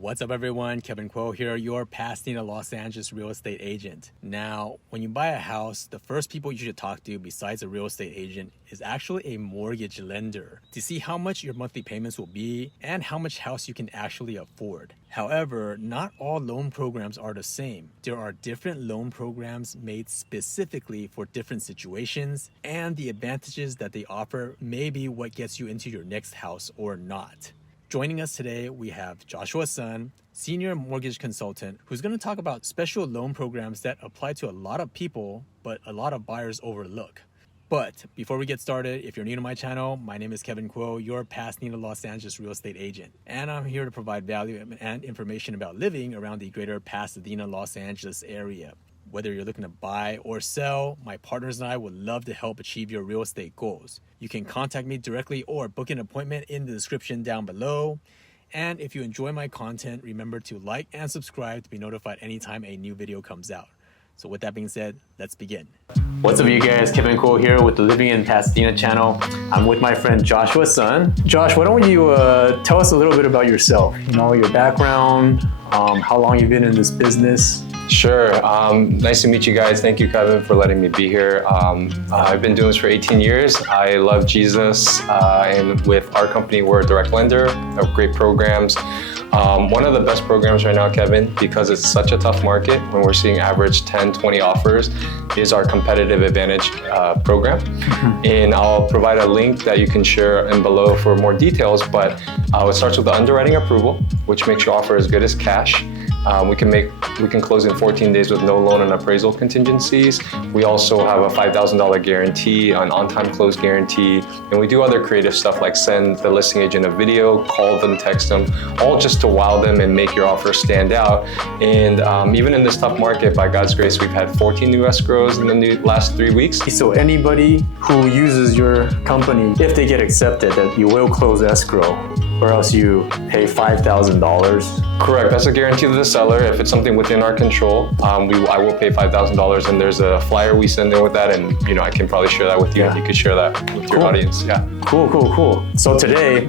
What's up everyone, Kevin Kuo here, your Pasadena, Los Angeles real estate agent. Now, when you buy a house, the first people you should talk to besides a real estate agent is actually a mortgage lender to see how much your monthly payments will be and how much house you can actually afford. However, not all loan programs are the same. There are different loan programs made specifically for different situations, and the advantages that they offer may be what gets you into your next house or not. Joining us today, we have Joshua Sun, senior mortgage consultant, who's going to talk about special loan programs that apply to a lot of people, but a lot of buyers overlook. But before we get started, if you're new to my channel, my name is Kevin Kuo, your Pasadena, Los Angeles real estate agent. And I'm here to provide value and information about living around the greater Pasadena, Los Angeles area. Whether you're looking to buy or sell, my partners and I would love to help achieve your real estate goals. You can contact me directly or book an appointment in the description down below. And if you enjoy my content, remember to like and subscribe to be notified anytime a new video comes out. So with that being said, let's begin. What's up you guys, Kevin Kuo here with the Living in Pasadena channel. I'm with my friend Joshua Sun. Josh, why don't you tell us a little bit about yourself? You know, your background, how long you've been in this business. Sure. Nice to meet you guys. Thank you, Kevin, for letting me be here. I've been doing this for 18 years. I love Jesus, and with our company, we're a direct lender of great programs. One of the best programs right now, Kevin, because it's such a tough market when we're seeing average 10, 20 offers, is our competitive advantage program. And I'll provide a link that you can share in below for more details, but it starts with the underwriting approval, which makes your offer as good as cash. We can close in 14 days with no loan and appraisal contingencies. We also have a $5,000 guarantee, an on-time close guarantee, and we do other creative stuff like send the listing agent a video, call them, text them, all just to wow them and make your offer stand out. And even in this tough market, by God's grace, we've had 14 new escrows in the last 3 weeks. So anybody who uses your company, if they get accepted, that you will close escrow, or else you pay $5,000. Correct. That's a guarantee to the seller. If it's something within our control, I will pay $5,000, and there's a flyer we send in with that, and I can probably share that with you if you could share that with your audience. Yeah. Cool. So today,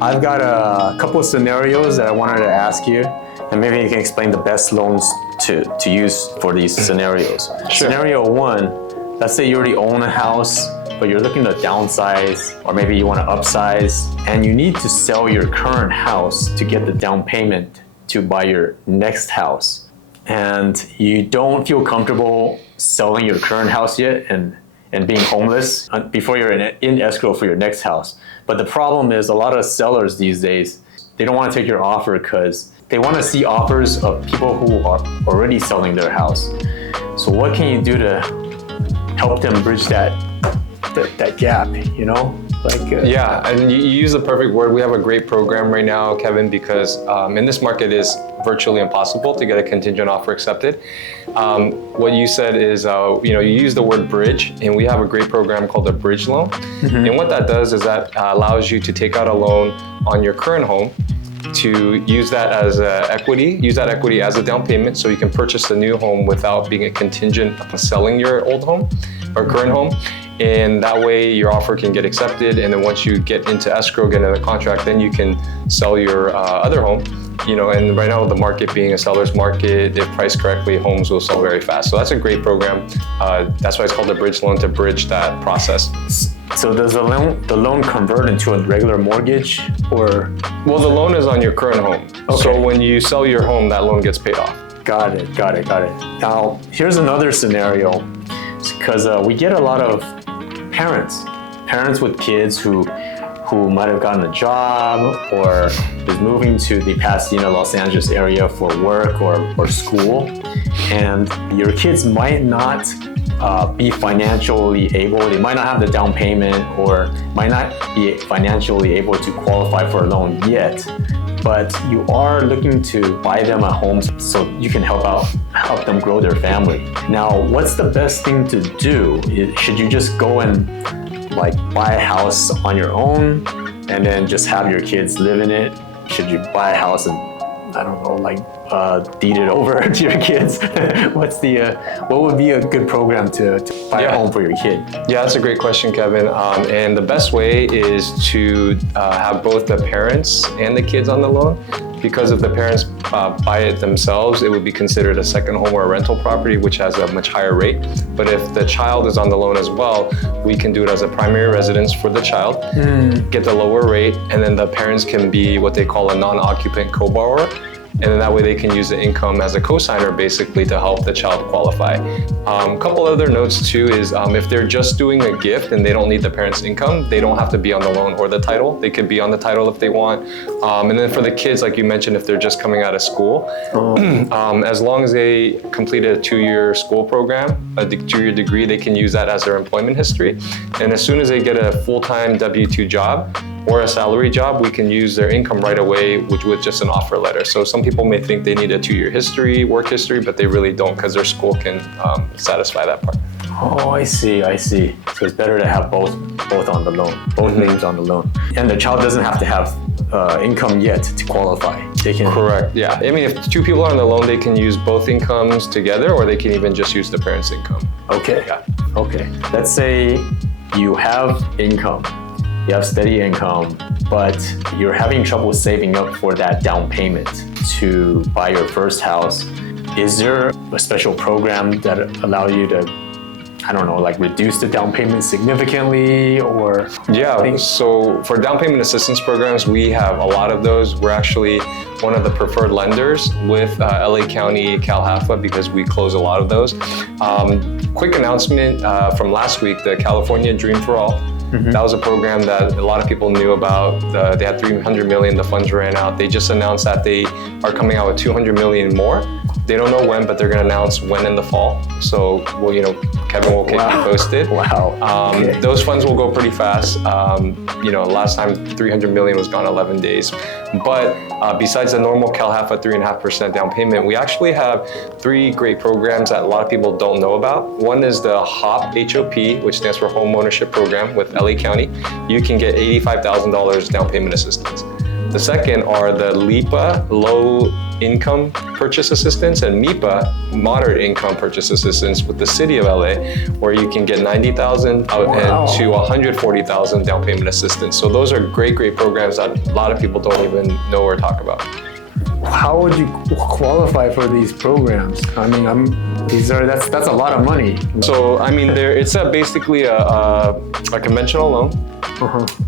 I've got a couple of scenarios that I wanted to ask you, and maybe you can explain the best loans to use for these scenarios. Sure. Scenario one, let's say you already own a house, but you're looking to downsize, or maybe you want to upsize, and you need to sell your current house to get the down payment to buy your next house. And you don't feel comfortable selling your current house yet and being homeless before you're in escrow for your next house. But the problem is a lot of sellers these days, they don't want to take your offer because they want to see offers of people who are already selling their house. So what can you do to help them bridge that gap, Yeah, and you use the perfect word. We have a great program right now, Kevin, because in this market it's virtually impossible to get a contingent offer accepted. What you said is, you use the word bridge, and we have a great program called the bridge loan. And what that does is that allows you to take out a loan on your current home to use that as equity as a down payment, so you can purchase a new home without being a contingent upon selling your old home or current home. And that way your offer can get accepted, and then once you get into escrow, get into the contract, then you can sell your other home. And right now the market being a seller's market, if priced correctly, homes will sell very fast. So that's a great program. That's why it's called a bridge loan, to bridge that process. So does the loan convert into a regular mortgage, or? Well, the loan is on your current home. Okay. So when you sell your home, that loan gets paid off. Got it. Now, here's another scenario, because we get a lot of parents with kids who might have gotten a job or is moving to the Pasadena, Los Angeles area for work or school, and your kids might not be financially able, they might not have the down payment or might not be financially able to qualify for a loan yet, but you are looking to buy them a home so you can help them grow their family. Now, what's the best thing to do? Should you just go and buy a house on your own and then just have your kids live in it? Should you buy a house and deed it over to your kids? What would be a good program to buy a home for your kid? Yeah, that's a great question, Kevin. And the best way is to have both the parents and the kids on the loan. Because if the parents buy it themselves, it would be considered a second home or a rental property, which has a much higher rate. But if the child is on the loan as well, we can do it as a primary residence for the child, get the lower rate, and then the parents can be what they call a non-occupant co-borrower. And then that way they can use the income as a co-signer basically to help the child qualify. A couple other notes too is if they're just doing a gift and they don't need the parents' income, they don't have to be on the loan or the title. They could be on the title if they want. And then for the kids, like you mentioned, if they're just coming out of school, as long as they complete a 2-year school program, a 2-year degree, they can use that as their employment history. And as soon as they get a full-time W-2 job, or a salary job, we can use their income right away with just an offer letter. So some people may think they need a 2-year history, work history, but they really don't because their school can satisfy that part. Oh, I see. So it's better to have both on the loan, both names on the loan. And the child doesn't have to have income yet to qualify. They can. Correct, yeah. I mean, if 2 people are on the loan, they can use both incomes together, or they can even just use the parents' income. Okay. Yeah. Okay. Let's say you have income. You have steady income, but you're having trouble saving up for that down payment to buy your first house. Is there a special program that allows you to, reduce the down payment significantly or? Yeah, so for down payment assistance programs, we have a lot of those. We're actually one of the preferred lenders with LA County, CalHAFA, because we close a lot of those. Quick announcement from last week, the California Dream for All. That was a program that a lot of people knew about. They had $300 million, the funds ran out. They just announced that they are coming out with $200 million more. They don't know when, but they're gonna announce when in the fall. So, Kevin will keep you posted. Wow. Okay. Those funds will go pretty fast. Last time $300 million was gone 11 days. But besides the normal CalHAFA 3.5% down payment, we actually have 3 great programs that a lot of people don't know about. One is the HOP, H-O-P, which stands for Home Ownership Program with LA County. You can get $85,000 down payment assistance. The second are the LIPA, Low Income Purchase Assistance, and MIPA, Moderate Income Purchase Assistance with the City of LA, where you can get $90,000 and to $140,000 down payment assistance. So those are great programs that a lot of people don't even know or talk about. How would you qualify for these programs? I mean, that's a lot of money. So I mean, it's basically a conventional loan.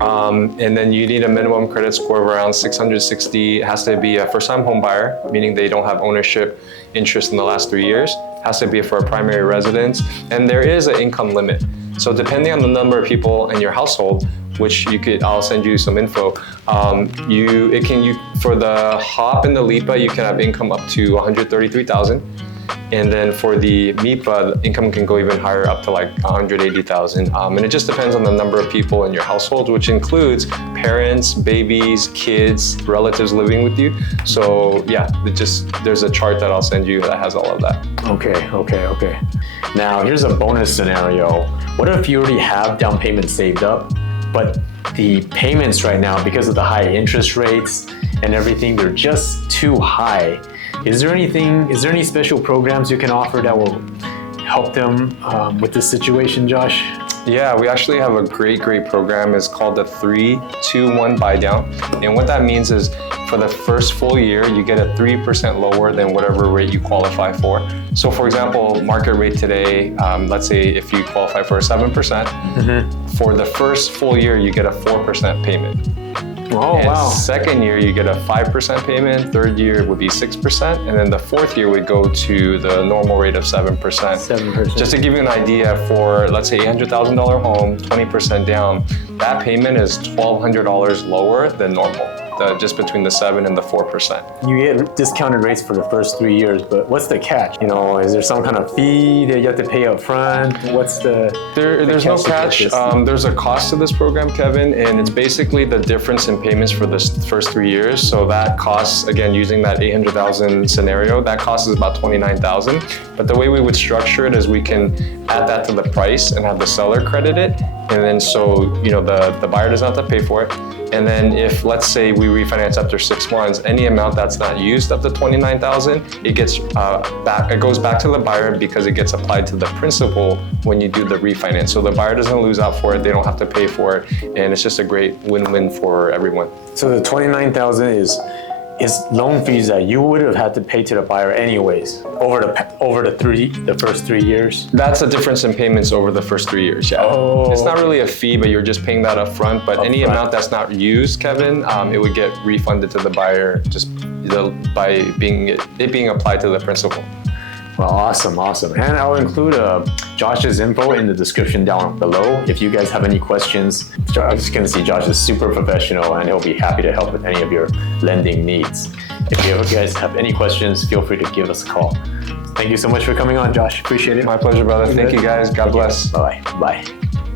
And then you need a minimum credit score of around 660. It has to be a first-time home buyer, meaning they don't have ownership interest in the last 3 years. It has to be for a primary residence, and there is an income limit. So depending on the number of people in your household, which I'll send you some info. For the HOP and the LIPA, you can have income up to $133,000. And then for the MIPA, the income can go even higher, up to like $180,000. And it just depends on the number of people in your household, which includes parents, babies, kids, relatives living with you. So yeah, there's a chart that I'll send you that has all of that. Okay. Now here's a bonus scenario. What if you already have down payment saved up, but the payments right now, because of the high interest rates and everything, they're just too high? Is there any special programs you can offer that will help them with this situation, Josh? Yeah, we actually have a great program. It's called the 3-2-1 buy down. And what that means is for the first full year, you get a 3% lower than whatever rate you qualify for. So for example, market rate today, let's say if you qualify for a 7%, for the first full year, you get a 4% payment. Oh, and wow. Second year, you get a 5% payment. Third year would be 6%. And then the fourth year would go to the normal rate of 7%. 7%. Just to give you an idea, for let's say $800,000 home, 20% down, that payment is $1,200 lower than normal. Just between the 7 and the 4%. You get discounted rates for the first 3 years, but what's the catch? Is there some kind of fee that you have to pay up front? What's There's no catch. There's a cost to this program, Kevin, and it's basically the difference in payments for the first 3 years. So that costs, again, using that $800,000 scenario, that cost is about $29,000. But the way we would structure it is we can add that to the price and have the seller credit it. And then the buyer doesn't have to pay for it. And then if, let's say, we refinance after 6 months, any amount that's not used of the $29,000, it gets back. It goes back to the buyer because it gets applied to the principal when you do the refinance. So the buyer doesn't lose out for it. They don't have to pay for it, and it's just a great win-win for everyone. So the $29,000 is loan fees that you would have had to pay to the buyer anyways over the first 3 years. That's a difference in payments over the first 3 years. Yeah, it's not really a fee, but you're just paying that up front. But any amount that's not used, Kevin, it would get refunded to the buyer just by being applied to the principal. Well, awesome. And I'll include Josh's info in the description down below. If you guys have any questions, as you can see, Josh is super professional and he'll be happy to help with any of your lending needs. If you guys have any questions, feel free to give us a call. Thank you so much for coming on, Josh. Appreciate it. My pleasure, brother. Thank you, guys. God bless. Bye.